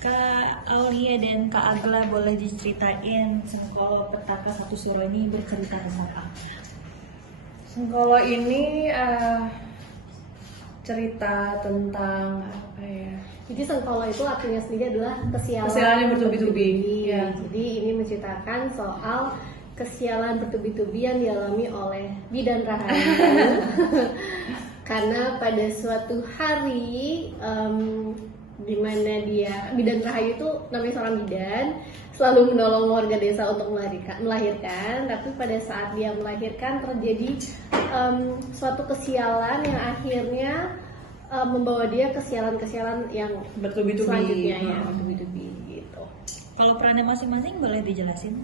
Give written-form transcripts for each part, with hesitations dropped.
Kak Aulia dan Kak Agla boleh diceritain Sengkolo Petaka Satu Suro ini bercerita tentang apa? Sengkolo ini cerita tentang apa ya? Jadi Sengkolo itu artinya sendiri adalah kesialan yang bertubi-tubi. Ya. Jadi ini menceritakan soal kesialan bertubi-tubi yang dialami oleh Bidan Rahayu. Karena pada suatu hari di mana Bidan Rahayu itu namanya seorang bidan, selalu menolong warga desa untuk melahirkan. Tapi pada saat dia melahirkan terjadi suatu kesialan yang akhirnya membawa dia kesialan-kesialan yang Bertubi-tubi. selanjutnya ya, bertubi-tubi gitu. Kalau perannya masing-masing boleh dijelasin?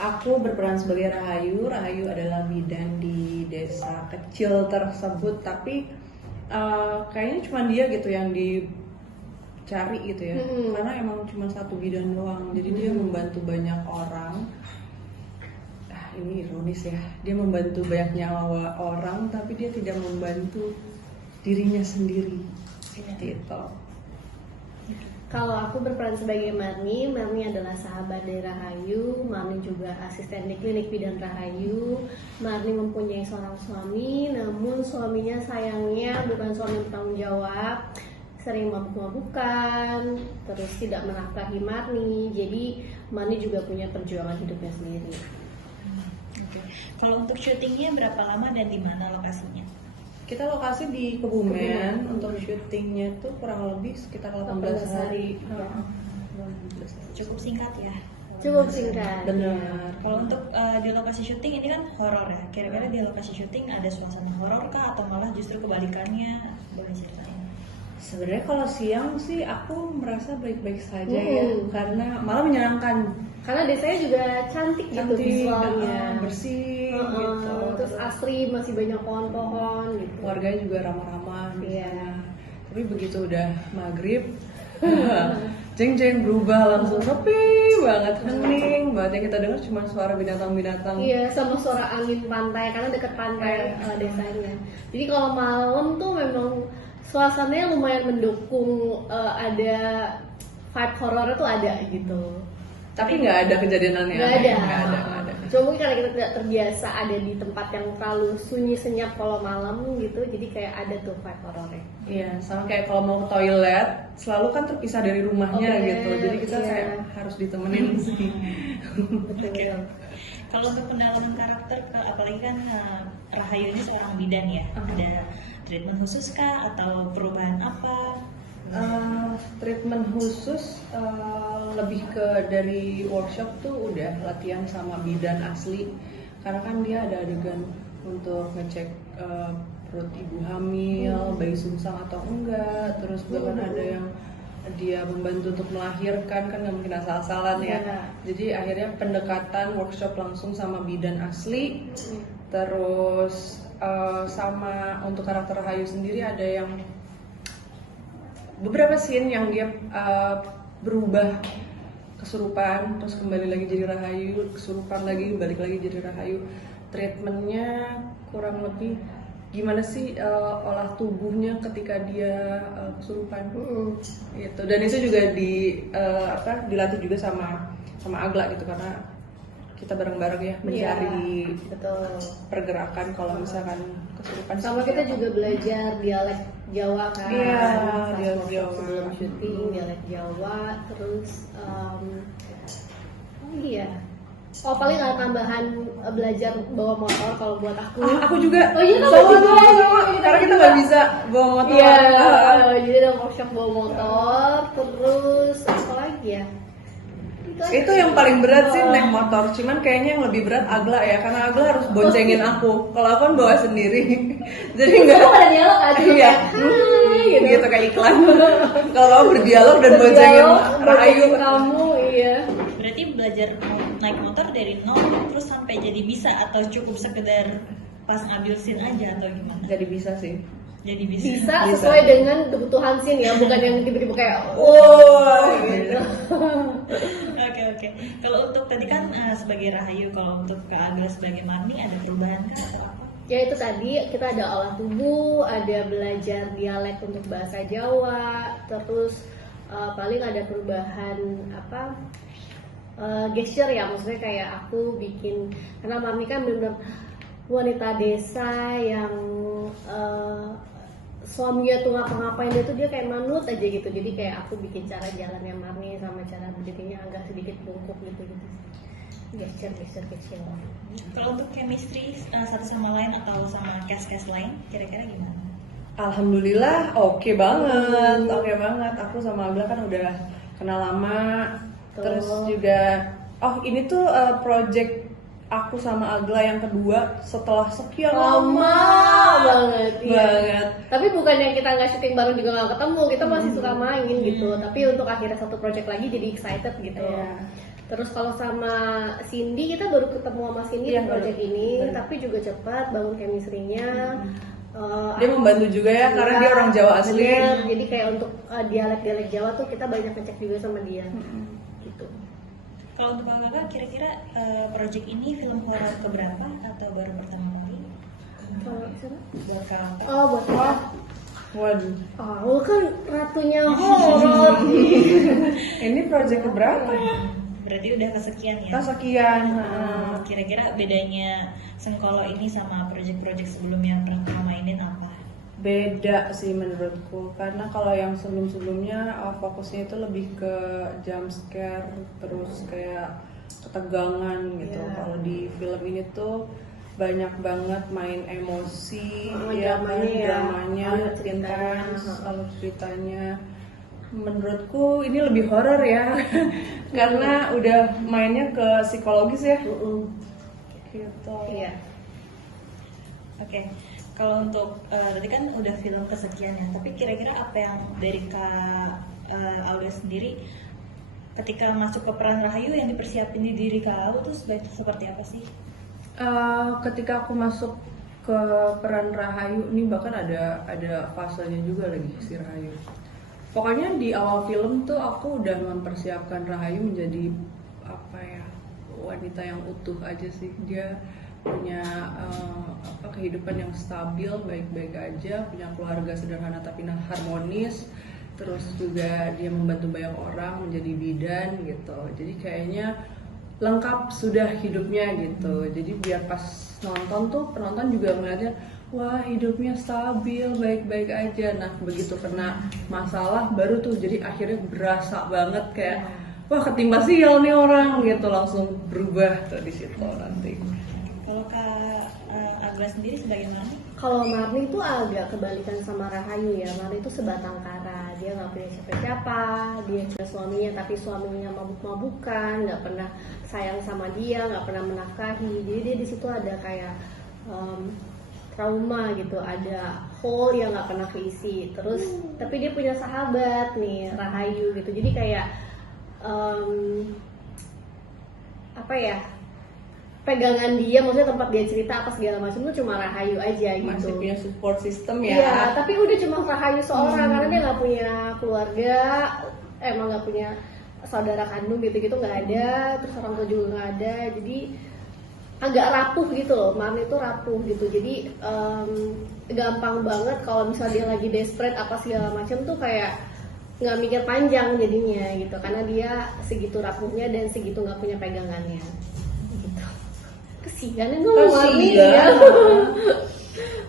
Aku berperan sebagai Rahayu. Rahayu adalah bidan di desa kecil tersebut, tapi kayaknya cuma dia gitu yang dicari gitu ya. Karena emang cuma satu bidan doang. Jadi dia membantu banyak orang. Ini ironis ya. Dia membantu banyak nyawa orang, tapi dia tidak membantu dirinya sendiri. Gitu. Kalau aku berperan sebagai Marni adalah sahabat dari Rahayu. Marni juga asisten di klinik bidan Rahayu. Marni mempunyai seorang suami, namun suaminya sayangnya bukan suami yang bertanggung jawab, sering mabuk-mabukan, terus tidak menafkahi Marni. Jadi Marni juga punya perjuangan hidupnya sendiri. Oke. Kalau untuk syutingnya berapa lama dan di mana lokasinya? Kita lokasi di Kebumen. Untuk syutingnya tuh kurang lebih sekitar 18 hari. Cukup singkat ya. Cukup singkat. Benar. Kalau untuk di lokasi syuting ini kan horor ya. Kira-kira di lokasi syuting ada suasana horor kah atau malah justru kebalikannya? Boleh ceritain. Sebenarnya kalau siang sih aku merasa baik-baik saja ya, karena malah menyenangkan. Karena desanya juga cantik gitu visualnya, bersih gitu. Terus asri, masih banyak pohon-pohon gitu. Warganya juga ramah-ramah di Iya. sana. Tapi begitu udah maghrib, jeng-jeng berubah langsung sepi banget, hening banget. Yang kita dengar cuma suara binatang-binatang. Iya, sama suara angin pantai karena dekat pantai desanya. Jadi kalau malam tuh memang suasananya lumayan mendukung, ada vibe horornya tuh ada gitu. Tapi nggak ada kejadian aneh. Nggak ada. Nggak ada. Cuma mungkin karena kita tidak terbiasa ada di tempat yang terlalu sunyi senyap kalau malam gitu, jadi kayak ada tuh vibe horornya. Iya, sama kayak kalau mau ke toilet selalu kan terpisah dari rumahnya gitu. Jadi kita kayak harus ditemenin sih. Betul. Kalau untuk pendalaman karakter, apalagi kan Rahayu ini seorang bidan ya, ada treatment khusus kah atau perubahan apa? Treatment khusus lebih ke dari workshop tuh udah latihan sama bidan asli, karena kan dia ada adegan untuk ngecek perut ibu hamil, bayi sungsang atau enggak, terus bahkan ada yang dia membantu untuk melahirkan, kan nggak mungkin asal-asalan ya. Jadi akhirnya pendekatan workshop langsung sama bidan asli. Terus sama untuk karakter Rahayu sendiri ada yang beberapa scene yang dia berubah kesurupan, terus kembali lagi jadi Rahayu, kesurupan lagi, balik lagi jadi Rahayu. Treatmentnya kurang lebih gimana sih olah tubuhnya ketika dia kesurupan, gitu. Dan itu juga dilatih juga sama Agla gitu, karena kita bareng-bareng ya mencari pergerakan kalau misalkan kesurupan. Sama kita juga belajar dialek Jawa kan. Iya, dialek Jawa. Sebelum syuting dialek Jawa, terus paling ada tambahan belajar bawa motor kalau buat aku. Aku juga. Oh iya, sama. Karena kita nggak bisa bawa motor. Iya, jadi ada workshop bawa motor, terus apa lagi ya? Itu yang paling berat sih naik motor, cuman kayaknya yang lebih berat Agla ya, karena Agla harus boncengin aku. Kalau aku kan bawa sendiri, jadi nggak ada dialog aja. Iya, gitu kayak iklan. Kalau kamu berdialog dan boncengin Rahayu kamu, iya. Berarti belajar naik motor dari nol terus sampai jadi bisa atau cukup sekedar pas ngambil scene aja atau gimana? jadi bisa sih. Jadi bisa. Bisa sesuai dengan kebutuhan scene ya, bukan yang tiba-tiba kayak Gitu. Oke. Kalau untuk tadi kan sebagai Rahayu, kalau untuk Kak Agla sebagai Marni ada perubahan kah atau apa? Ya itu tadi kita ada olah tubuh, ada belajar dialek untuk bahasa Jawa, terus paling ada perubahan apa gesture ya, maksudnya kayak aku bikin, karena Mami kan benar-benar wanita desa yang suaminya tuh ngapa-ngapain dia kayak manut aja gitu, jadi kayak aku bikin cara jalannya Marni sama cara berdirinya agak sedikit bungkuk gitu gesture kecil. Kalau untuk chemistry satu sama lain atau sama cast lain kira-kira gimana? Alhamdulillah oke banget. Aku sama Agla kan udah kenal lama. Terus juga ini tuh project aku sama Agla yang kedua setelah sekian lama banget. banget. Tapi bukan yang kita nggak syuting bareng juga nggak ketemu, kita masih suka main gitu. Tapi untuk akhirnya satu project lagi jadi excited gitu. Iya. Terus kalau sama Cindy, kita baru ketemu sama Cindy di project ini, tapi juga cepat bangun chemistry-nya. Dia membantu juga ya, karena dia orang Jawa asli. Bener. Jadi kayak untuk dialek-dialek Jawa tuh kita banyak ngecek juga sama dia. Gitu. Kalau untuk kakak kira-kira project ini film horor keberapa atau baru pertama kali? Kalau sana? Buat kakak. Oh, buat apa? Waduh. Lu kan ratunya horor. Ini project keberapa ya? Berarti udah kesekian ya? Kesekian. Kira-kira bedanya Sengkolo ini sama project-project sebelumnya yang pernah kamu mainin apa? Beda sih menurutku, karena kalau yang sebelum-sebelumnya fokusnya itu lebih ke jump scare, terus kayak ketegangan gitu. Kalau di film ini tuh banyak banget main emosi, dramanya, intens, lalu ceritanya. Menurutku ini lebih horor ya, karena udah mainnya ke psikologis ya. Gitu. Iya. Oke. Kalau untuk tadi kan udah film kesekian ya, tapi kira-kira apa yang dari Kak Auda sendiri ketika masuk ke peran Rahayu yang dipersiapin di diri Kak Auda tuh seperti apa sih? Ketika aku masuk ke peran Rahayu, ini bahkan ada fasenya juga lagi si Rahayu. Pokoknya di awal film tuh aku udah mempersiapkan Rahayu menjadi wanita yang utuh aja sih. Dia punya kehidupan yang stabil, baik-baik aja, punya keluarga sederhana tapi harmonis. Terus juga dia membantu banyak orang menjadi bidan gitu. Jadi kayaknya lengkap sudah hidupnya gitu. Jadi biar pas nonton tuh penonton juga melihatnya, wah hidupnya stabil, baik-baik aja. Nah begitu kena masalah baru tuh jadi akhirnya berasa banget kayak wah ketimpa sial nih orang gitu, langsung berubah tuh di situ nanti. Kalau Kak Agla sendiri sebagai Marni? Kalau Marni itu agak kebalikan sama Rahayu ya. Marni itu sebatang kara, dia nggak punya siapa-siapa, dia cuma suaminya tapi suaminya mabuk-mabukan, nggak pernah sayang sama dia, nggak pernah menafkahi. Jadi dia di situ ada kayak trauma gitu, ada hole yang nggak pernah keisi. Terus tapi dia punya sahabat nih Rahayu gitu, jadi kayak pegangan dia, maksudnya tempat dia cerita apa segala macam tuh cuma Rahayu aja gitu. Masih punya support system ya. Iya, tapi udah cuma Rahayu seorang karena dia nggak punya keluarga, emang nggak punya saudara kandung gitu-gitu nggak ada, terus orang tua juga nggak ada, jadi agak rapuh gitu loh. Marni itu rapuh gitu, jadi gampang banget kalau misalnya dia lagi desperate apa segala macam tuh kayak nggak mikir panjang jadinya gitu, karena dia segitu rapuhnya dan segitu nggak punya pegangannya gitu. Kesian Marni ya.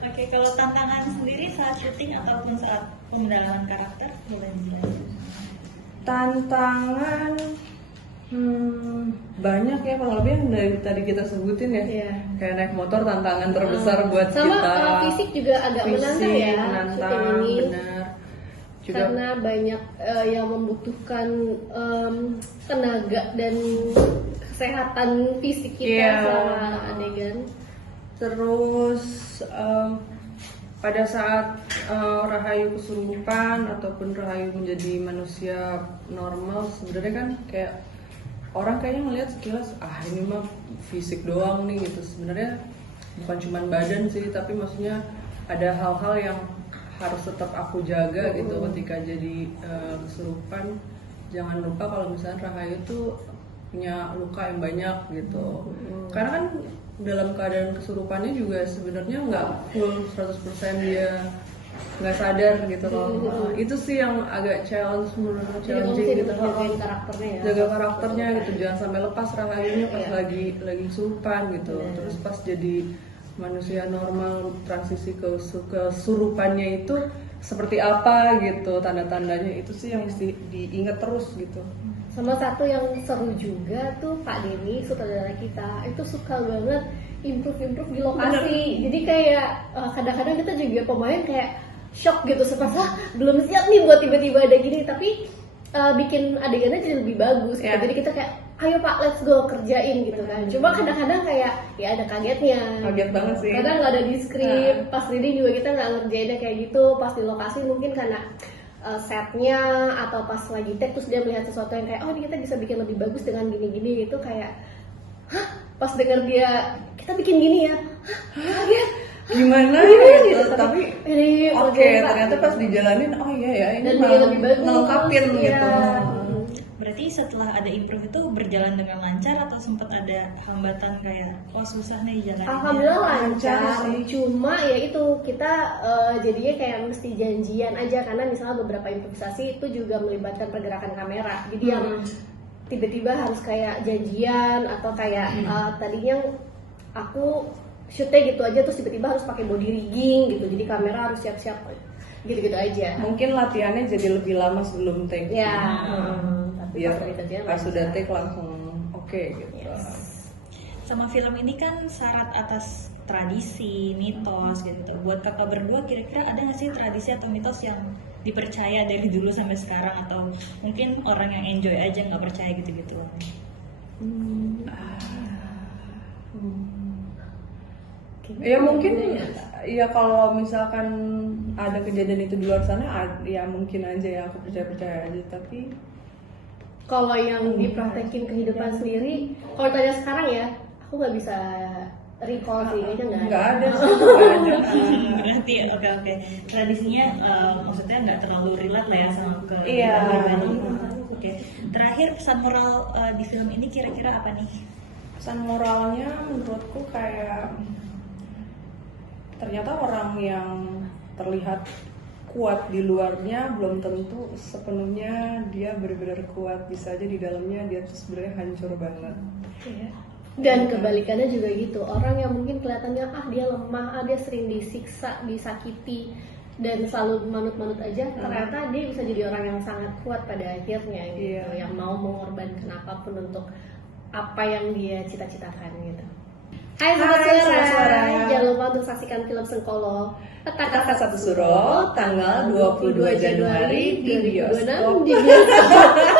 Oke, kalau tantangan sendiri saat syuting ataupun saat pemendalaman karakter boleh dijelasin? Tantangan banyak ya, kurang lebih yang dari tadi kita sebutin ya. Kayak naik motor tantangan terbesar buat sama kita. Sama fisik juga agak menantang ya syuting ini. Benar. Juga, karena banyak yang membutuhkan tenaga dan kesehatan fisik kita selama adegan. Terus pada saat Rahayu kesurupan ataupun Rahayu menjadi manusia normal, sebenarnya kan kayak orang kayaknya ngelihat sekilas ini mah fisik doang nih gitu. Sebenarnya bukan cuma badan sih, tapi maksudnya ada hal-hal yang harus tetap aku jaga gitu ketika jadi kesurupan. Jangan lupa kalau misalnya Rahayu tuh punya luka yang banyak gitu. Karena kan dalam keadaan kesurupannya juga sebenarnya nggak full 100% dia nggak sadar gitu loh. Itu sih yang agak challenging gitu. Jagain karakternya ya. Jaga karakternya gitu, jangan sampai lepas rahayunya pas lagi kesurupan gitu. Terus pas jadi manusia normal transisi ke kesurupannya itu seperti apa gitu, tanda-tandanya itu sih yang mesti diingat terus gitu. Sama satu yang seru juga tuh Pak Denny, sutradara kita, itu suka banget improve di lokasi. Jadi kayak kadang-kadang kita juga pemain kayak shock gitu sepas belum siap nih buat tiba-tiba ada gini, tapi bikin adegannya jadi lebih bagus gitu. Jadi kita kayak ayo Pak, let's go kerjain gitu kan. Cuma kadang-kadang kayak ya ada kagetnya. Kaget banget sih. Kadang nggak ada di skrip, pas reading juga kita nggak ngerjainnya kayak gitu. Pas di lokasi mungkin karena setnya atau pas lagi take terus dia melihat sesuatu yang kayak oh ini kita bisa bikin lebih bagus dengan gini-gini gitu, kayak hah, pas dengar dia kita bikin gini ya, kaget gimana gitu. Tapi ini oke, ternyata pas dijalanin oh iya ya ini dan malah lebih bagus ngelengkapin iya. gitu. Berarti setelah ada improve itu berjalan dengan lancar atau sempat ada hambatan kayak wah susah nih jalannya? Alhamdulillah lancar sih. Cuma ya itu kita jadinya kayak mesti janjian aja, karena misalnya beberapa improvisasi itu juga melibatkan pergerakan kamera. Jadi yang tiba-tiba harus kayak janjian atau kayak tadinya aku shootnya gitu aja terus tiba-tiba harus pakai body rigging gitu, jadi kamera harus siap-siap gitu-gitu aja. Mungkin latihannya jadi lebih lama sebelum take. Ya, tapi Biar pas lagi pas sudah take langsung oke gitu. Sama film ini kan syarat atas tradisi, mitos gitu. Buat kakak berdua kira-kira ada nggak sih tradisi atau mitos yang dipercaya dari dulu sampai sekarang, atau mungkin orang yang enjoy aja nggak percaya gitu-gitu? Ya mungkin ya kalau misalkan ada kejadian itu di luar sana ya mungkin aja ya aku percaya aja, tapi kalau yang dipraktekin kehidupan sendiri, kalau tanya sekarang ya, aku nggak bisa recall sih, kayaknya nggak ada sih, nggak ada. Berarti oke. Tradisinya maksudnya nggak terlalu relate lah ya sama ke Iya. Oke. Terakhir pesan moral di film ini kira-kira apa nih? Pesan moralnya menurutku kayak ternyata orang yang terlihat kuat di luarnya belum tentu sepenuhnya dia benar-benar kuat, bisa aja di dalamnya dia tuh sebenarnya hancur banget. Dan kebalikannya juga gitu, orang yang mungkin kelihatannya dia lemah, dia sering disiksa, disakiti dan selalu manut-manut aja, ternyata dia bisa jadi orang yang sangat kuat pada akhirnya gitu, yang mau mengorbankan apapun untuk apa yang dia cita-citakan gitu. Hai Sobat Suara, jangan lupa untuk saksikan film Sengkolo Kata Satu Suro tanggal 22 Januari di bioskop. di bioskop